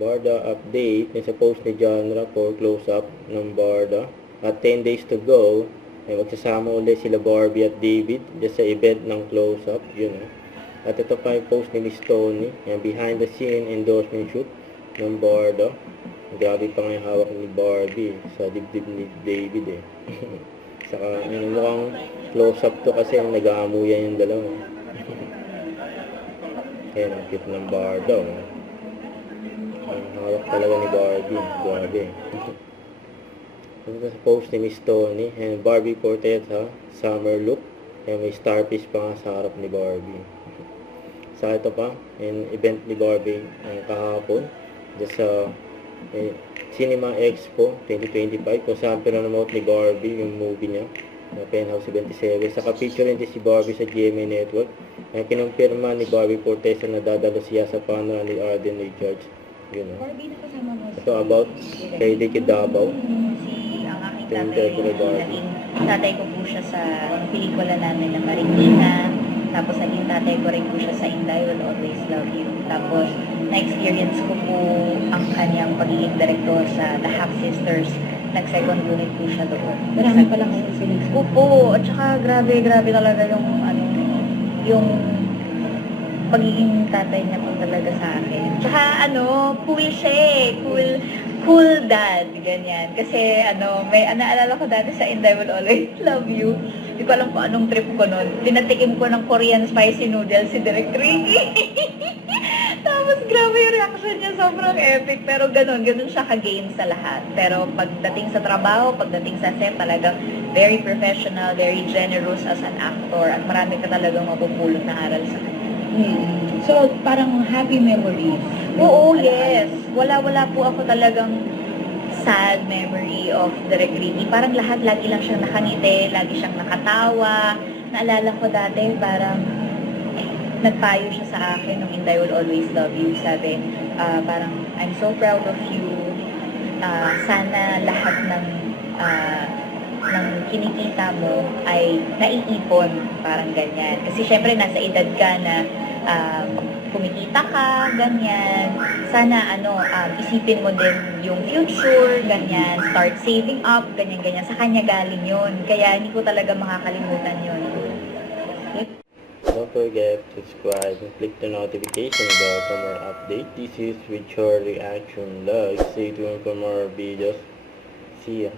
Barda update sa post ni Genre for close-up ng Barda. At 10 days to go, magsasama ulit sila Barbie at David sa event ng close-up. Yun, At ito pa yung post ni Miss Tony, behind the scene endorsement shoot ng Barda. Grabe pa nga yung hawak ni Barbie sa dibdib ni David Saka mukhang close-up to kasi nag-aamuyan yung dalawa. Ayan, ang cute ng Barda. Ang hawak talaga ni Barbie. Grabe. Ito sa post ni Miss Tony. And Barbie portrait summer look. Ayan, may starfish pa nga sa harap ni Barbie. Sa ito pa, yung event ni Barbie kahapon. Sa Cinema Expo 2025 kung saan pinanonood ni Barbie yung movie niya na Penthouse 77. Saka feature din si Barbie sa GMA Network. Kinumpirma ni Barbie Fortesa na dadalo siya sa paano ni Arden Ray George. Barbie na kasama mo. Ito about kay Ricky Davao. Ang aking tatay ko po siya sa pelikula namin na Marikina. Tapos naging tatay ko rin po siya sa And I Will Always Love You. Tapos na-experience ko po ang kanyang pagiging director sa The Half Sisters. Nag-second unit po siya doon. Marami pa lang sa Phoenix. Opo, at saka grabe talaga yung pagiging tatay niya po talaga sa akin. Tsaka cool siya cool dad, ganyan. Kasi may naalala ko dati sa And I Will Always Love You. Hindi ko alam kung anong trip ko nun. Pinatikim ko ng Korean spicy noodles si Direk Ricky. Tapos grabe yung reaction niya, sobrang epic. Pero ganun siya ka-game sa lahat. Pero pagdating sa trabaho, pagdating sa set, talagang very professional, very generous as an actor. At marami ka talagang mapupulot na aral sa kanya. So, parang happy memories. Oo, yes. Wala po ako talagang sad memory of Direk Ricky. Parang lahat, lagi lang siyang nakangiti, lagi siyang nakatawa. Naalala ko dati, parang nagpayo siya sa akin nung And I Will Always Love You. Sabi, parang, I'm so proud of you. Sana lahat ng kinikita mo ay naiipon, parang ganyan. Kasi syempre, nasa edad ka na kumikita ka, ganyan. Sana, isipin mo din yung future, ganyan. Start saving up, ganyan. Sa kanya galing yun. Kaya hindi ko talaga makakalimutan yun. Don't forget to subscribe and click the notification bell for more updates. This is with your reaction vlog. Stay tuned for more videos. See ya.